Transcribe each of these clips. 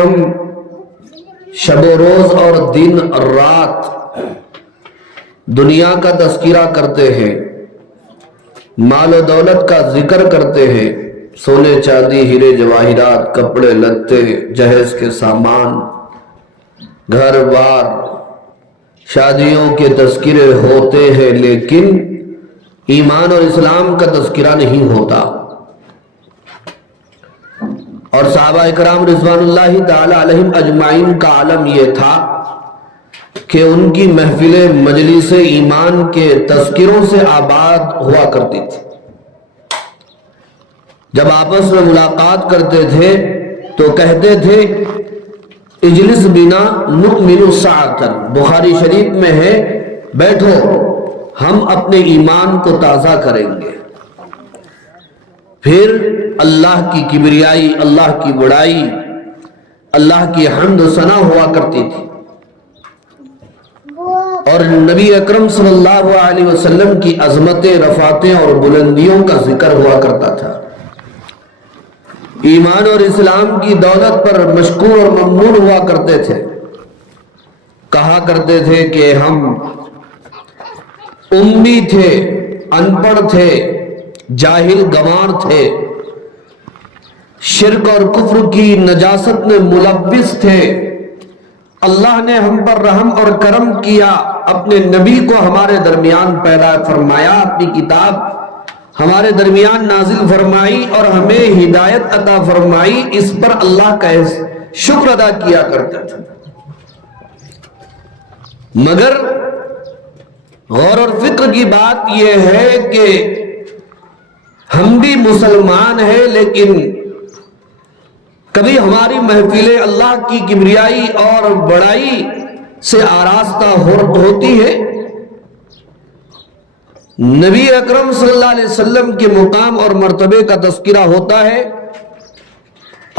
ہم شب و روز اور دن اور رات دنیا کا تذکرہ کرتے ہیں، مال و دولت کا ذکر کرتے ہیں، سونے چاندی ہیرے جواہرات، کپڑے لتے، جہیز کے سامان، گھر بار، شادیوں کے تذکرے ہوتے ہیں، لیکن ایمان اور اسلام کا تذکرہ نہیں ہوتا۔ اور صحابہ اکرام رضوان اللہ تعالی علیہم اجمعین کا عالم یہ تھا کہ ان کی محفل مجلس ایمان کے تذکروں سے آباد ہوا کرتی تھی۔ جب آپس میں ملاقات کرتے تھے تو کہتے تھے اجلس بنا نؤمن ساعتاً، بخاری شریف میں ہے بیٹھو ہم اپنے ایمان کو تازہ کریں گے۔ پھر اللہ کی کبریائی، اللہ کی بڑائی، اللہ کی حمد و ثنا ہوا کرتی تھی، اور نبی اکرم صلی اللہ علیہ وسلم کی عظمتیں، رفعتیں اور بلندیوں کا ذکر ہوا کرتا تھا۔ ایمان اور اسلام کی دولت پر مشکور اور ممنون ہوا کرتے تھے، کہا کرتے تھے کہ ہم امی تھے، ان پڑھ تھے، جاہل گنوار تھے، شرک اور کفر کی نجاست میں ملبس تھے، اللہ نے ہم پر رحم اور کرم کیا، اپنے نبی کو ہمارے درمیان پیدا فرمایا، اپنی کتاب ہمارے درمیان نازل فرمائی اور ہمیں ہدایت عطا فرمائی، اس پر اللہ کا شکر ادا کیا کرتے تھے۔ مگر غور اور فکر کی بات یہ ہے کہ ہم بھی مسلمان ہیں، لیکن کبھی ہماری محفلیں اللہ کی کبریائی اور بڑائی سے آراستہ ہوتی ہے۔ نبی اکرم صلی اللہ علیہ وسلم کے مقام اور مرتبے کا تذکرہ ہوتا ہے،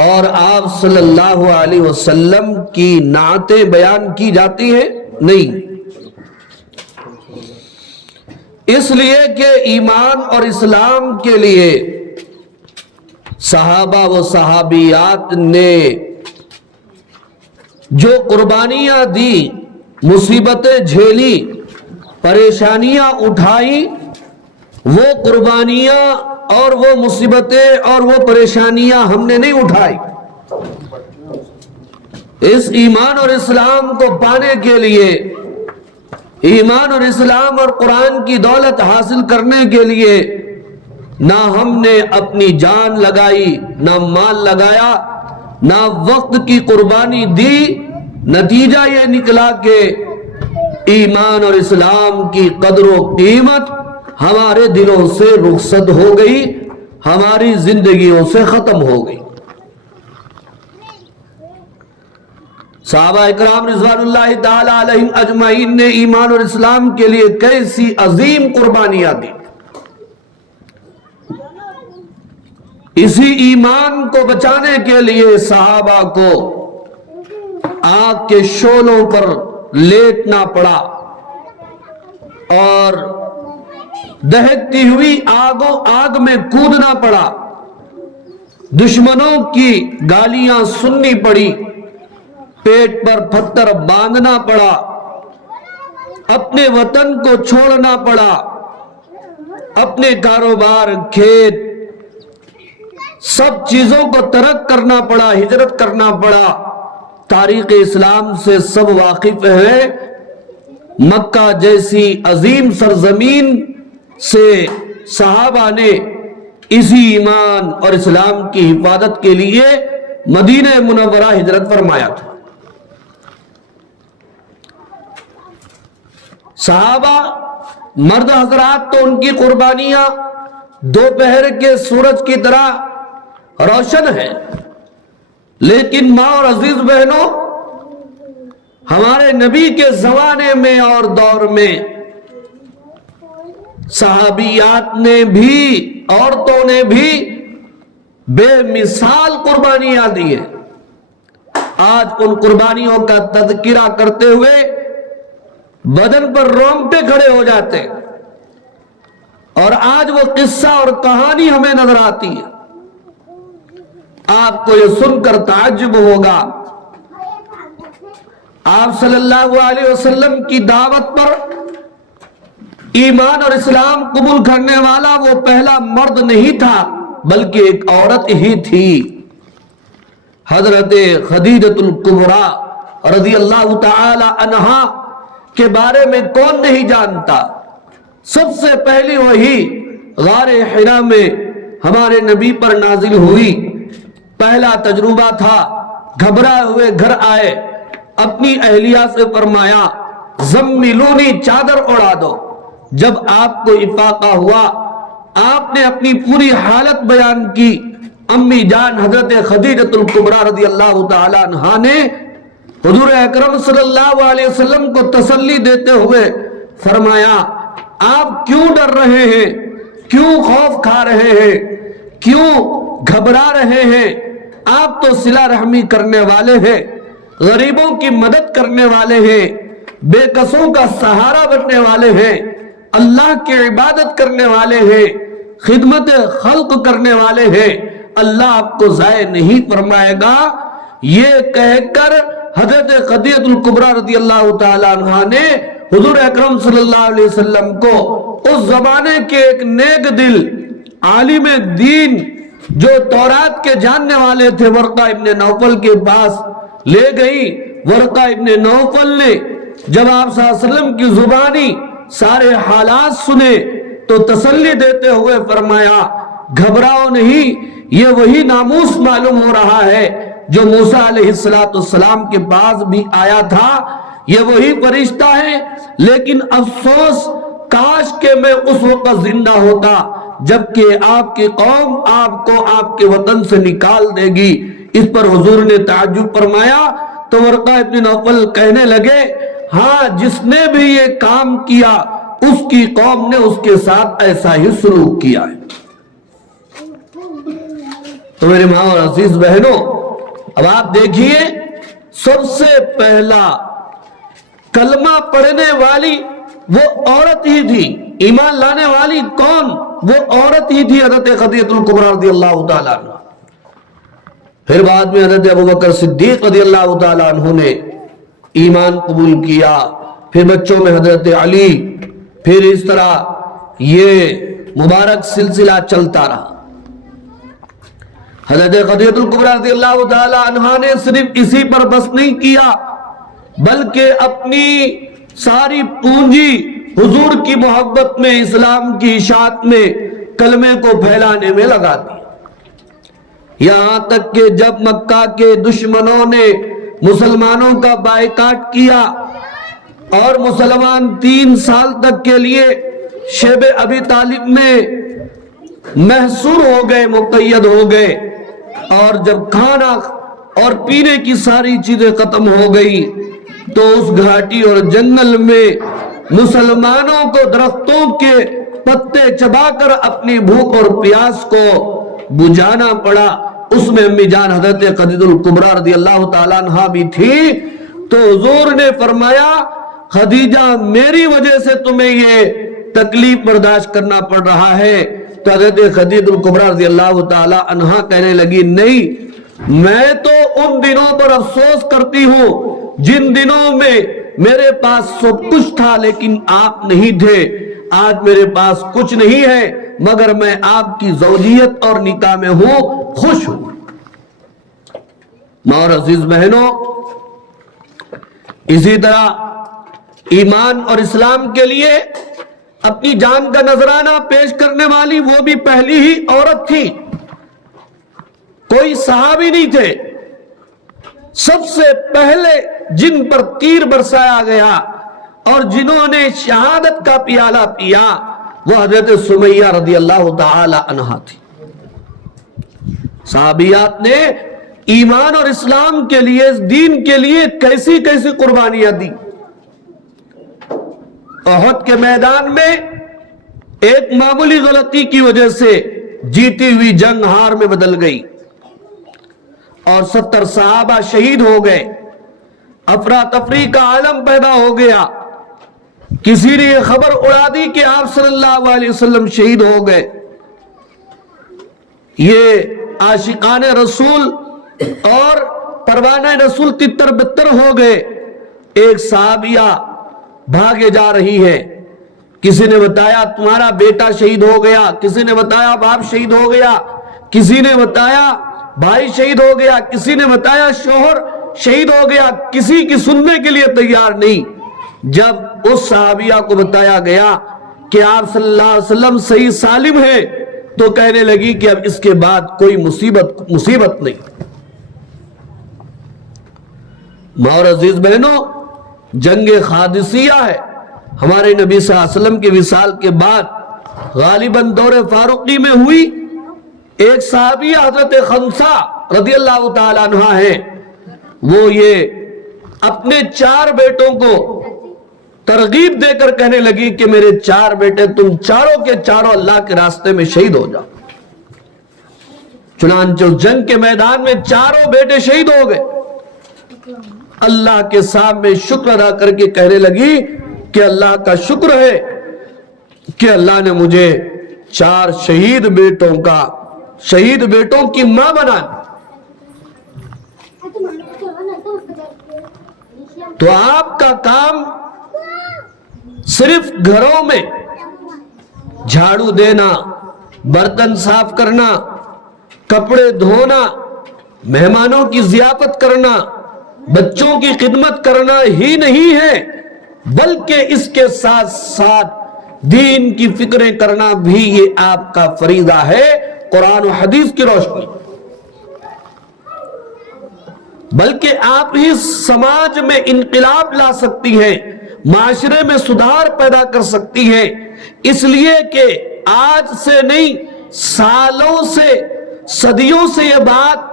اور آپ صلی اللہ علیہ وسلم کی نعتیں بیان کی جاتی ہیں نہیں، اس لیے کہ ایمان اور اسلام کے لیے صحابہ و صحابیات نے جو قربانیاں دی، مصیبتیں جھیلی، پریشانیاں اٹھائی، وہ قربانیاں اور وہ مصیبتیں اور وہ پریشانیاں ہم نے نہیں اٹھائی۔ اس ایمان اور اسلام کو پانے کے لیے، ایمان اور اسلام اور قرآن کی دولت حاصل کرنے کے لیے نہ ہم نے اپنی جان لگائی، نہ مال لگایا، نہ وقت کی قربانی دی، نتیجہ یہ نکلا کہ ایمان اور اسلام کی قدر و قیمت ہمارے دلوں سے رخصت ہو گئی، ہماری زندگیوں سے ختم ہو گئی۔ صحابہ اکرام رضوان اللہ تعالی علیہم اجمعین نے ایمان اور اسلام کے لیے کیسی عظیم قربانیاں دی۔ اسی ایمان کو بچانے کے لیے صحابہ کو آگ کے شعلوں پر لیٹنا پڑا اور دہکتی ہوئی آگ میں کودنا پڑا، دشمنوں کی گالیاں سننی پڑی، پیٹ پر پتھر باندھنا پڑا، اپنے وطن کو چھوڑنا پڑا، اپنے کاروبار، کھیت، سب چیزوں کو ترک کرنا پڑا، ہجرت کرنا پڑا۔ تاریخ اسلام سے سب واقف ہیں، مکہ جیسی عظیم سرزمین سے صحابہ نے اسی ایمان اور اسلام کی حفاظت کے لیے مدینہ منورہ ہجرت فرمایا تھا۔ صحابہ مرد حضرات تو ان کی قربانیاں دوپہر کے سورج کی طرح روشن ہے، لیکن ماں اور عزیز بہنوں، ہمارے نبی کے زمانے میں اور دور میں صحابیات نے بھی، عورتوں نے بھی بے مثال قربانیاں دی ہیں۔ آج ان قربانیوں کا تذکرہ کرتے ہوئے بدن پر رونگٹے کھڑے ہو جاتے ہیں، اور آج وہ قصہ اور کہانی ہمیں نظر آتی ہے۔ آپ کو یہ سن کر تعجب ہوگا آپ صلی اللہ علیہ وسلم کی دعوت پر ایمان اور اسلام قبول کرنے والا وہ پہلا مرد نہیں تھا بلکہ ایک عورت ہی تھی۔ حضرت خدیجۃ الکبریٰ رضی اللہ تعالی عنہا کے بارے میں کون نہیں جانتا؟ سب سے پہلی وحی غار حرا میں ہمارے نبی پر نازل ہوئی، پہلا تجربہ تھا، گھبرائے ہوئے گھر آئے، اپنی اہلیہ سے فرمایا زملونی، چادر اڑا دو۔ جب آپ کو افاقہ ہوا آپ نے اپنی پوری حالت بیان کی۔ امی جان حضرت خدیجۃ الکبریٰ رضی اللہ تعالی عنہا نے حضور اکرم صلی اللہ علیہ وسلم کو تسلی دیتے ہوئے فرمایا آپ کیوں ڈر رہے ہیں، کیوں خوف کھا رہے ہیں، کیوں گھبرا رہے ہیں؟ آپ تو صلہ رحمی کرنے والے ہیں، غریبوں کی مدد کرنے والے ہیں، بے کسوں کا سہارا بننے والے ہیں، اللہ کی عبادت کرنے والے ہیں، خدمت خلق کرنے والے ہیں، اللہ آپ کو ضائع نہیں فرمائے گا۔ یہ کہہ کر حضرت خدیجۃ الکبریٰ رضی اللہ تعالی عنہا نے حضور اکرم صلی اللہ علیہ وسلم کو اس زمانے کے ایک نیک دل عالم دین جو تورات کے جاننے والے تھے ورقہ ابن نوفل کے پاس لے گئی۔ ورقہ ابن نوفل نے جب آپ صلی اللہ علیہ وسلم کی زبانی سارے حالات سنے تو تسلی دیتے ہوئے فرمایا گھبراؤ نہیں، یہ وہی ناموس معلوم ہو رہا ہے جو موسیٰ علیہ السلام کے پاس بھی آیا تھا، یہ وہی فرشتہ ہے، لیکن افسوس کاش کہ میں اس وقت زندہ ہوتا جبکہ آپ کی قوم آپ کو آپ کے وطن سے نکال دے گی۔ اس پر حضور نے تعجب فرمایا تو ورقہ ابن نوفل کہنے لگے ہاں جس نے بھی یہ کام کیا اس کی قوم نے اس کے ساتھ ایسا ہی سلوک کیا ہے۔ تو میرے ماں اور عزیز بہنوں، اب آپ دیکھیے سب سے پہلا کلمہ پڑھنے والی وہ عورت ہی تھی، ایمان لانے والی کون؟ وہ عورت ہی تھی، حضرت خدیجۃ الکبریٰ رضی اللہ تعالی عنہ۔ پھر بعد میں حضرت ابوبکر صدیق رضی اللہ تعالی عنہ نے ایمان قبول کیا، پھر بچوں میں حضرت علی، پھر اس طرح یہ مبارک سلسلہ چلتا رہا۔ حضرت خدیجۃ الکبریٰ رضی اللہ تعالی عنہا نے صرف اسی پر بس نہیں کیا بلکہ اپنی ساری پونجی حضور کی محبت میں، اسلام کی اشاعت میں، کلمے کو پھیلانے میں لگا دی، یہاں تک کہ جب مکہ کے دشمنوں نے مسلمانوں کا بائیکاٹ کیا اور مسلمان 3 سال تک کے لیے شیب ابی طالب میں محصور ہو گئے، مقید ہو گئے، اور جب کھانا اور پینے کی ساری چیزیں ختم ہو گئی تو اس گھاٹی اور جنگل میں مسلمانوں کو درختوں کے پتے چبا کر اپنی بھوک اور پیاس کو بجھانا پڑا۔ اس میں امی جان حضرت خدیجۃ الکبریٰ رضی اللہ تعالیٰ عنہا بھی تھی، تو حضور نے فرمایا خدیجہ میری وجہ سے تمہیں یہ تکلیف برداشت کرنا پڑ رہا ہے۔ تو حضرت خدیجۃ الکبریٰ رضی اللہ تعالی عنہا کہنے لگی نہیں، میں تو ان دنوں پر افسوس کرتی ہوں جن دنوں میں میرے پاس سب کچھ تھا لیکن آپ نہیں تھے۔ آج میرے پاس کچھ نہیں ہے مگر میں آپ کی زوجیت اور نکاح میں ہوں، خوش ہوں۔ ماں اور عزیز بہنوں، اسی طرح ایمان اور اسلام کے لیے اپنی جان کا نذرانہ پیش کرنے والی وہ بھی پہلی ہی عورت تھی، کوئی صحابی نہیں تھے۔ سب سے پہلے جن پر تیر برسایا گیا اور جنہوں نے شہادت کا پیالہ پیا وہ حضرت سمیہ رضی اللہ تعالی عنہا تھی۔ صحابیات نے ایمان اور اسلام کے لیے، اس دین کے لیے کیسی کیسی قربانیاں دی۔ احد کے میدان میں ایک معمولی غلطی کی وجہ سے جیتی ہوئی جنگ ہار میں بدل گئی اور 70 صحابہ شہید ہو گئے، افراتفری کا عالم پیدا ہو گیا۔ کسی نے یہ خبر اڑا دی کہ آپ صلی اللہ علیہ وسلم شہید ہو گئے۔ یہ عاشقان رسول اور پروانہ رسول تتر بتر ہو گئے ایک صحابیہ بھاگے جا رہی ہے. کسی نے بتایا تمہارا بیٹا شہید ہو گیا, کسی نے بتایا باپ شہید ہو گیا, کسی نے بتایا بھائی شہید ہو گیا, کسی نے بتایا شوہر شہید ہو گیا. کسی کی سننے کے لیے تیار نہیں. جب اس صحابیہ کو بتایا گیا کہ آپ صلی اللہ علیہ وسلم صحیح سالم ہے, تو کہنے لگی کہ اب اس کے بعد کوئی مصیبت نہیں. ماں اور عزیز بہنوں, جنگ قادسیہ ہے. ہمارے نبی صلی اللہ علیہ وسلم کے وصال کے بعد غالباً دور فاروقی میں ہوئی. ایک صحابی حضرت خنسا رضی اللہ تعالیٰ عنہ ہے, وہ یہ اپنے 4 بیٹوں کو ترغیب دے کر کہنے لگی کہ میرے 4 بیٹے تم چاروں کے چاروں اللہ کے راستے میں شہید ہو جاؤ. چنانچہ جنگ کے میدان میں 4 بیٹے شہید ہو گئے. اللہ کے سامنے شکر ادا کر کے کہنے لگی کہ اللہ کا شکر ہے کہ اللہ نے مجھے 4 شہید بیٹوں کی ماں بنا. تو آپ کا کام صرف گھروں میں جھاڑو دینا, برتن صاف کرنا, کپڑے دھونا, مہمانوں کی ضیافت کرنا, بچوں کی خدمت کرنا ہی نہیں ہے, بلکہ اس کے ساتھ ساتھ دین کی فکریں کرنا بھی یہ آپ کا فریضہ ہے قرآن و حدیث کی روشنی. بلکہ آپ ہی سماج میں انقلاب لا سکتی ہیں, معاشرے میں سدھار پیدا کر سکتی ہیں. اس لیے کہ آج سے نہیں, سالوں سے, صدیوں سے یہ بات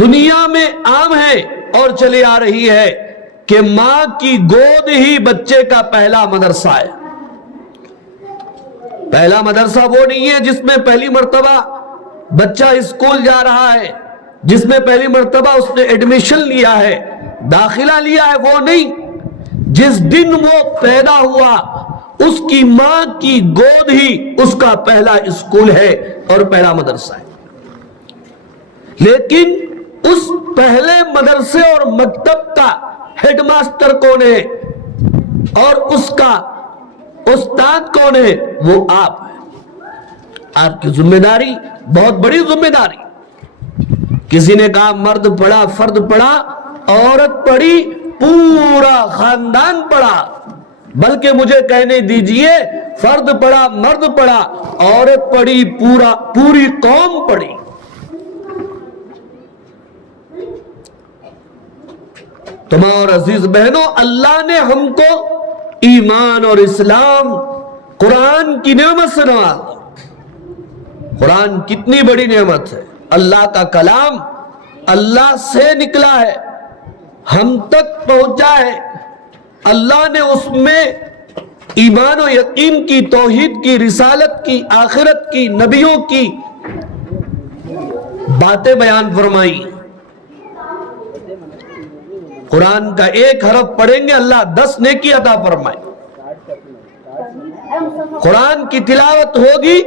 دنیا میں عام ہے اور چلی آ رہی ہے کہ ماں کی گود ہی بچے کا پہلا مدرسہ ہے. پہلا مدرسہ وہ نہیں ہے جس میں پہلی مرتبہ بچہ اسکول جا رہا ہے, جس میں پہلی مرتبہ اس نے ایڈمیشن لیا ہے, داخلہ لیا ہے, وہ نہیں. جس دن وہ پیدا ہوا اس کی ماں کی گود ہی اس کا پہلا اسکول ہے اور پہلا مدرسہ ہے. لیکن اس پہلے مدرسے اور مکتب کا ہیڈ ماسٹر کون ہے اور اس کا استاد کون ہے؟ وہ آپ ہیں. آپ کی ذمہ داری بہت بڑی ذمہ داری. کسی نے کہا مرد پڑھا, فرد پڑھا, عورت پڑھی, پورا خاندان پڑھا. بلکہ مجھے کہنے دیجئے فرد پڑھا, مرد پڑھا, عورت پڑھی, پوری قوم پڑھی. تمام اور عزیز بہنوں, اللہ نے ہم کو ایمان اور اسلام, قرآن کی نعمت سے نوازا. قرآن کتنی بڑی نعمت ہے. اللہ کا کلام اللہ سے نکلا ہے, ہم تک پہنچا ہے. اللہ نے اس میں ایمان و یقین کی, توحید کی, رسالت کی, آخرت کی, نبیوں کی باتیں بیان فرمائی. قرآن کا ایک حرف پڑھیں گے اللہ 10 نیکی عطا فرمائے. قرآن کی تلاوت ہوگی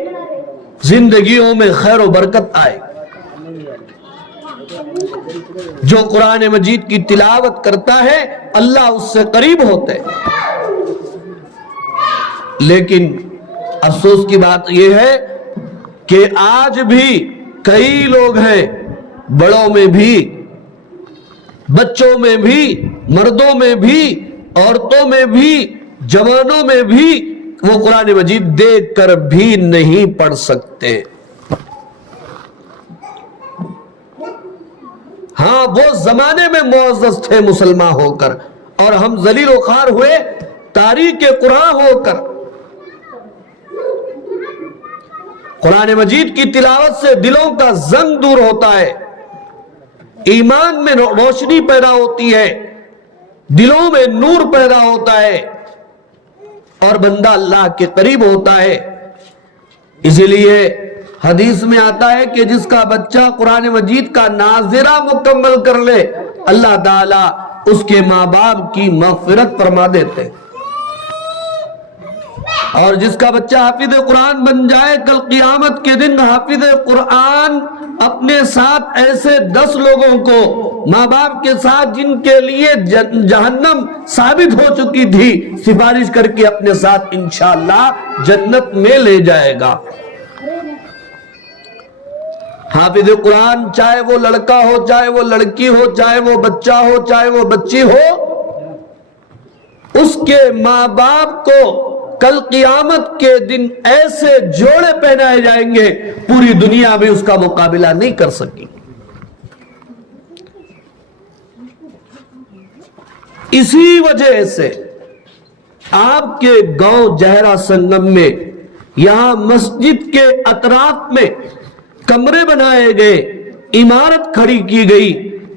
زندگیوں میں خیر و برکت آئے. جو قرآن مجید کی تلاوت کرتا ہے اللہ اس سے قریب ہوتے. لیکن افسوس کی بات یہ ہے کہ آج بھی کئی لوگ ہیں, بڑوں میں بھی, بچوں میں بھی, مردوں میں بھی, عورتوں میں بھی, جوانوں میں بھی, وہ قرآن مجید دیکھ کر بھی نہیں پڑھ سکتے. ہاں, وہ زمانے میں معزز تھے مسلمان ہو کر, اور ہم ذلیل و خوار ہوئے تاریخ قرآن ہو کر. قرآن مجید کی تلاوت سے دلوں کا زنگ دور ہوتا ہے, ایمان میں روشنی پیدا ہوتی ہے, دلوں میں نور پیدا ہوتا ہے, اور بندہ اللہ کے قریب ہوتا ہے. اسی لیے حدیث میں آتا ہے کہ جس کا بچہ قرآن مجید کا ناظرہ مکمل کر لے اللہ تعالیٰ اس کے ماں باپ کی مغفرت فرما دیتے. اور جس کا بچہ حافظ قرآن بن جائے کل قیامت کے دن حافظ قرآن اپنے ساتھ ایسے 10 لوگوں کو ماں باپ کے ساتھ جن کے لیے جہنم ثابت ہو چکی تھی سفارش کر کے اپنے ساتھ انشاءاللہ جنت میں لے جائے گا۔ حافظ قرآن چاہے وہ لڑکا ہو، چاہے وہ لڑکی ہو، چاہے وہ بچہ ہو، چاہے وہ بچی ہو، اس کے ماں باپ کو کل قیامت کے دن ایسے جوڑے پہنائے جائیں گے پوری دنیا میں اس کا مقابلہ نہیں کر سکی۔ اسی وجہ سے آپ کے گاؤں جہرا سنگم میں یہاں مسجد کے اطراف میں کمرے بنائے گئے، عمارت کھڑی کی گئی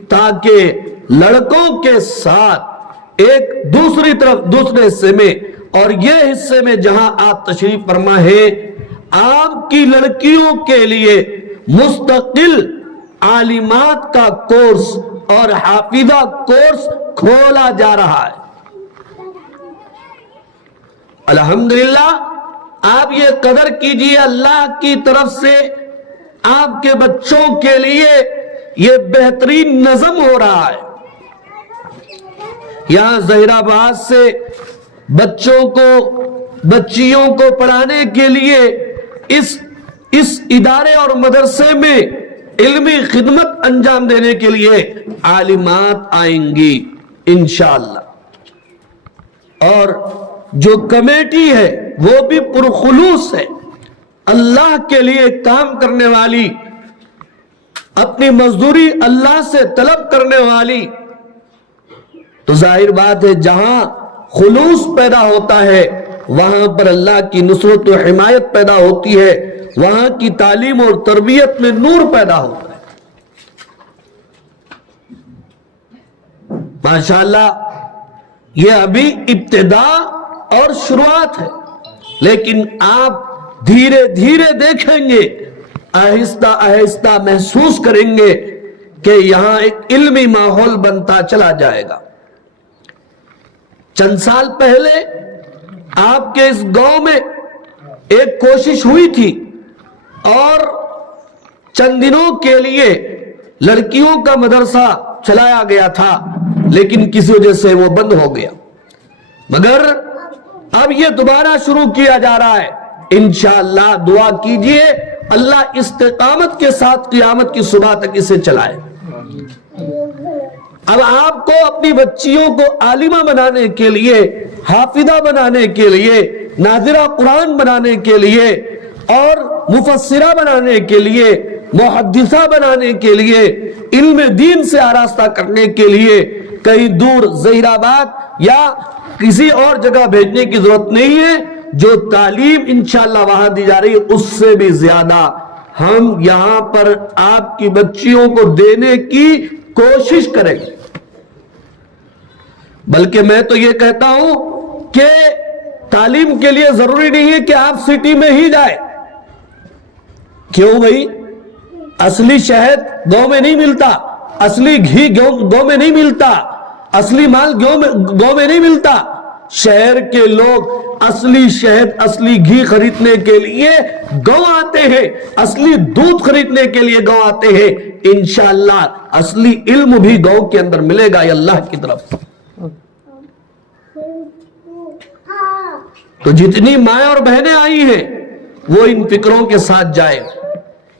تاکہ لڑکوں کے ساتھ ایک دوسری طرف دوسرے حصے میں اور یہ حصے میں جہاں آپ تشریف فرما ہے آپ کی لڑکیوں کے لیے مستقل عالمات کا کورس اور حافظہ کورس کھولا جا رہا ہے۔ الحمدللہ آپ یہ قدر کیجئے اللہ کی طرف سے آپ کے بچوں کے لیے یہ بہترین نظم ہو رہا ہے۔ یہاں ظہیر آباد سے بچوں کو بچیوں کو پڑھانے کے لیے اس ادارے اور مدرسے میں علمی خدمت انجام دینے کے لیے عالمات آئیں گی انشاءاللہ، اور جو کمیٹی ہے وہ بھی پرخلوص ہے، اللہ کے لیے کام کرنے والی، اپنی مزدوری اللہ سے طلب کرنے والی۔ تو ظاہر بات ہے جہاں خلوص پیدا ہوتا ہے وہاں پر اللہ کی نصرت و حمایت پیدا ہوتی ہے، وہاں کی تعلیم اور تربیت میں نور پیدا ہوتا ہے۔ ماشاءاللہ یہ ابھی ابتدا اور شروعات ہے، لیکن آپ دھیرے دھیرے دیکھیں گے، آہستہ آہستہ محسوس کریں گے کہ یہاں ایک علمی ماحول بنتا چلا جائے گا۔ چند سال پہلے آپ کے اس گاؤں میں ایک کوشش ہوئی تھی اور چند دنوں کے لیے لڑکیوں کا مدرسہ چلایا گیا تھا، لیکن کسی وجہ سے وہ بند ہو گیا، مگر اب یہ دوبارہ شروع کیا جا رہا ہے۔ انشاءاللہ دعا کیجئے اللہ استقامت کے ساتھ قیامت کی صبح تک اسے چلائے۔ اب آپ کو اپنی بچیوں کو عالمہ بنانے کے لیے، حافظہ بنانے کے لیے، ناظرہ قرآن بنانے کے لیے اور مفسرہ بنانے کے لیے، محدثہ بنانے کے لیے، علم دین سے آراستہ کرنے کے لیے کہیں دور ظہیر آباد یا کسی اور جگہ بھیجنے کی ضرورت نہیں ہے۔ جو تعلیم انشاءاللہ وہاں دی جا رہی ہے اس سے بھی زیادہ ہم یہاں پر آپ کی بچیوں کو دینے کی کوشش کریں گے۔ بلکہ میں تو یہ کہتا ہوں کہ تعلیم کے لیے ضروری نہیں ہے کہ آپ سٹی میں ہی جائیں۔ کیوں بھائی؟ اصلی شہد گاؤں میں نہیں ملتا، اصلی گھی گاؤں میں نہیں ملتا، اصلی مال گاؤں میں نہیں ملتا۔ شہر کے لوگ اصلی شہد، اصلی گھی خریدنے کے لیے گاؤں آتے ہیں، اصلی دودھ خریدنے کے لیے گاؤں آتے ہیں۔ انشاءاللہ اصلی علم بھی گاؤں کے اندر ملے گا، یہ اللہ کی طرف۔ تو جتنی مائیں اور بہنیں آئی ہیں وہ ان فکروں کے ساتھ جائیں،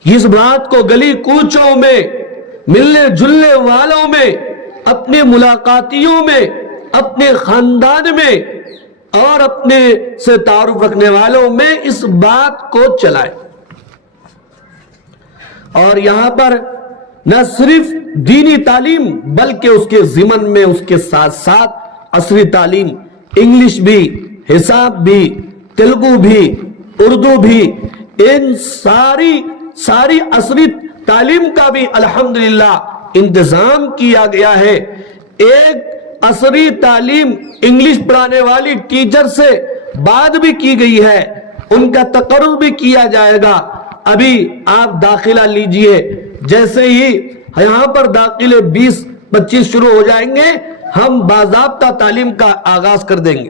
اس بات کو گلی کوچوں میں، ملنے جلنے والوں میں، اپنے ملاقاتیوں میں، اپنے خاندان میں اور اپنے سے تعارف رکھنے والوں میں اس بات کو چلائیں۔ اور یہاں پر نہ صرف دینی تعلیم بلکہ اس کے ضمن میں اس کے ساتھ ساتھ عصری تعلیم، انگلش بھی، حساب بھی، تیلگو بھی، اردو بھی، ان ساری عصری تعلیم کا بھی الحمدللہ انتظام کیا گیا ہے۔ ایک عصری تعلیم انگلش پڑھانے والی ٹیچر سے بات بھی کی گئی ہے، ان کا تقرر بھی کیا جائے گا۔ ابھی آپ داخلہ لیجئے، جیسے ہی یہاں پر داخلے 20-25 شروع ہو جائیں گے ہم باضابطہ تعلیم کا آغاز کر دیں گے۔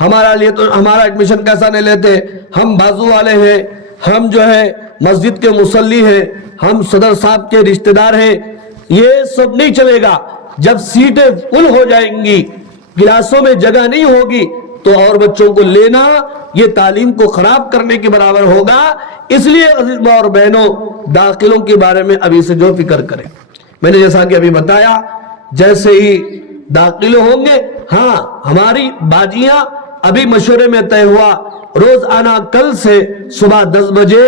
ہمارا لیے تو ہمارا ایڈمیشن کیسا نہیں لیتے, ہم بازو والے ہیں, ہم جو ہے مسجد کے مصلی ہیں, ہم صدر صاحب کے رشتہ دار ہیں. یہ سب نہیں چلے گا. جب سیٹیں فل ہو جائیں گی, کلاسوں میں جگہ نہیں ہوگی, تو اور بچوں کو لینا یہ تعلیم کو خراب کرنے کے برابر ہوگا. اس لیے عزیز اور بہنوں, داخلوں کے بارے میں ابھی سے جو فکر کریں. میں نے جیسا کہ ابھی بتایا, جیسے ہی داخل ہوں گے, ہاں ہماری باجیاں ابھی مشورے میں طے ہوا, روز آنا کل سے صبح 10 بجے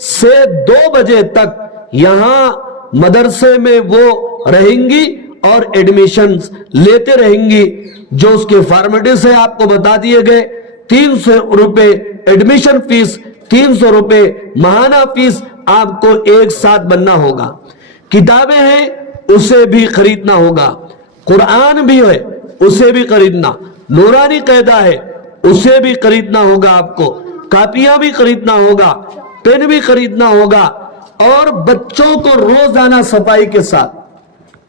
سے 2 بجے تک یہاں مدرسے میں وہ رہیں گی اور ایڈمیشن لیتے رہیں گی. جو اس کے فارمیٹس ہے آپ کو بتا دیے گئے. 300 روپے ایڈمیشن فیس, 300 روپے ماہانہ فیس آپ کو ایک ساتھ بننا ہوگا. کتابیں ہیں اسے بھی خریدنا ہوگا, قرآن بھی ہے اسے بھی خریدنا, نورانی قاعدہ ہے اسے بھی خریدنا ہوگا, آپ کو کاپیاں بھی خریدنا ہوگا, پین بھی خریدنا ہوگا. اور بچوں کو روزانہ صفائی کے ساتھ,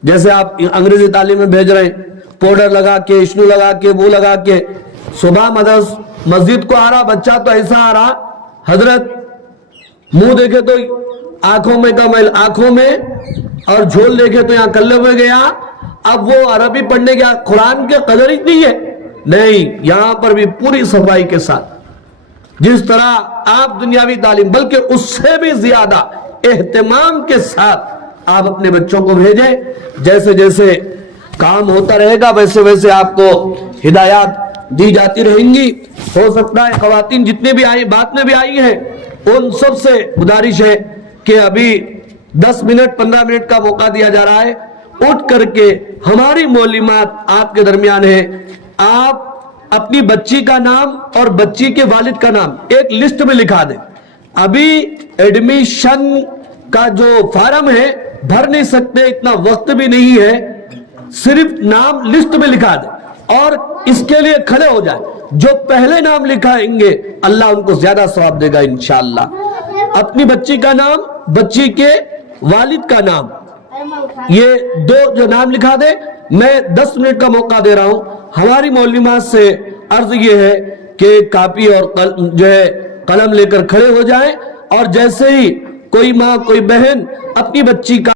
جیسے آپ انگریزی تعلیم میں بھیج رہے ہیں, پاؤڈر لگا کے, اشنو لگا کے, وہ لگا کے, صبح مسجد کو آ رہا بچہ تو ایسا آ رہا حضرت منہ دیکھے تو آنکھوں میں کا میل آنکھوں میں, اور جھول دیکھے تو یہاں کلے میں گیا. اب وہ عربی پڑھنے گیا, قرآن کے قدر ہی نہیں ہے. نہیں, یہاں پر بھی پوری صفائی کے ساتھ, جس طرح آپ دنیاوی تعلیم بلکہ اس سے بھی زیادہ اہتمام کے ساتھ آپ اپنے بچوں کو بھیجیں. جیسے جیسے کام ہوتا رہے گا ویسے ویسے آپ کو ہدایات دی جاتی رہیں گی. ہو سکتا ہے خواتین جتنے بھی آئی بات میں بھی آئی ہیں, ان سب سے گزارش ہے کہ ابھی 10 منٹ 15 منٹ کا موقع دیا جا رہا ہے, اٹھ کر کے ہماری معلومات آپ کے درمیان ہے. آپ اپنی بچی کا نام اور بچی کے والد کا نام ایک لسٹ میں لکھا دیں. ابھی ایڈمیشن کا جو فارم ہے بھر نہیں سکتے, اتنا وقت بھی نہیں ہے, صرف نام لسٹ میں لکھا دیں اور اس کے لیے کھڑے ہو جائیں. جو پہلے نام لکھائیں گے اللہ ان کو زیادہ ثواب دے گا انشاءاللہ. اپنی بچی کا نام, بچی کے والد کا نام, یہ 2 جو نام لکھا دے. میں 10 منٹ کا موقع دے رہا ہوں. ہماری معلومات سے عرض یہ ہے کہ کاپی اور جو ہے قلم لے کر کھڑے ہو جائیں, اور جیسے ہی کوئی ماں کوئی بہن اپنی بچی کا